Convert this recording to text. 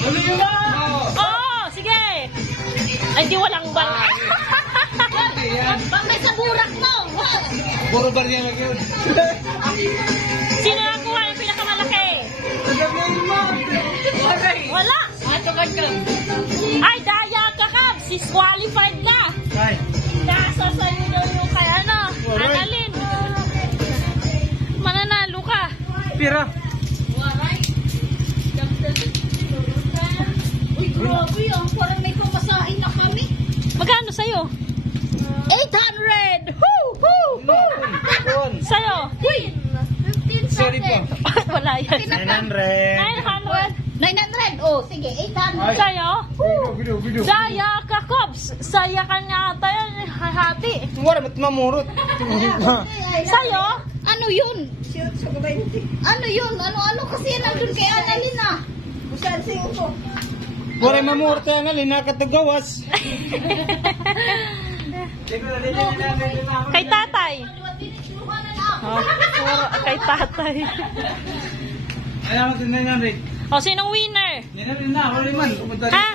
Oo, sige. Ay, di walang bal. Pag may saburak mo. Puro bar niya lang yun. Sino nakuha yung pinakamalaki? Wala. Ay, daya ka, Kabs. Disqualified ka. Nasa sa'yo daw yung kay ano, Annalyn. Mananalo ka. Pira. Uy, grabe ah. Parang may pamasahin na kami. Magkano sa'yo? 800! Woo! Woo! Sa'yo? Uy! 15 Sorry po. Wala yan. 900. 900. 900! Oh, sige, 800. Sa'yo? Video. Daya ka, Kabs. Saya ka niya ata yan. Hati. Wala, ba't mamurot? Sa'yo? Ano yun? Ano yun? Ano kasi nandun kay Annalyn ah? Busan siyo ko. Wala, mamurot yan nga, linakatagawas. Kay tatay. Oh, kay tatay. Alam mo, 900. O, sinong winner? Yan na, wala man. Ha?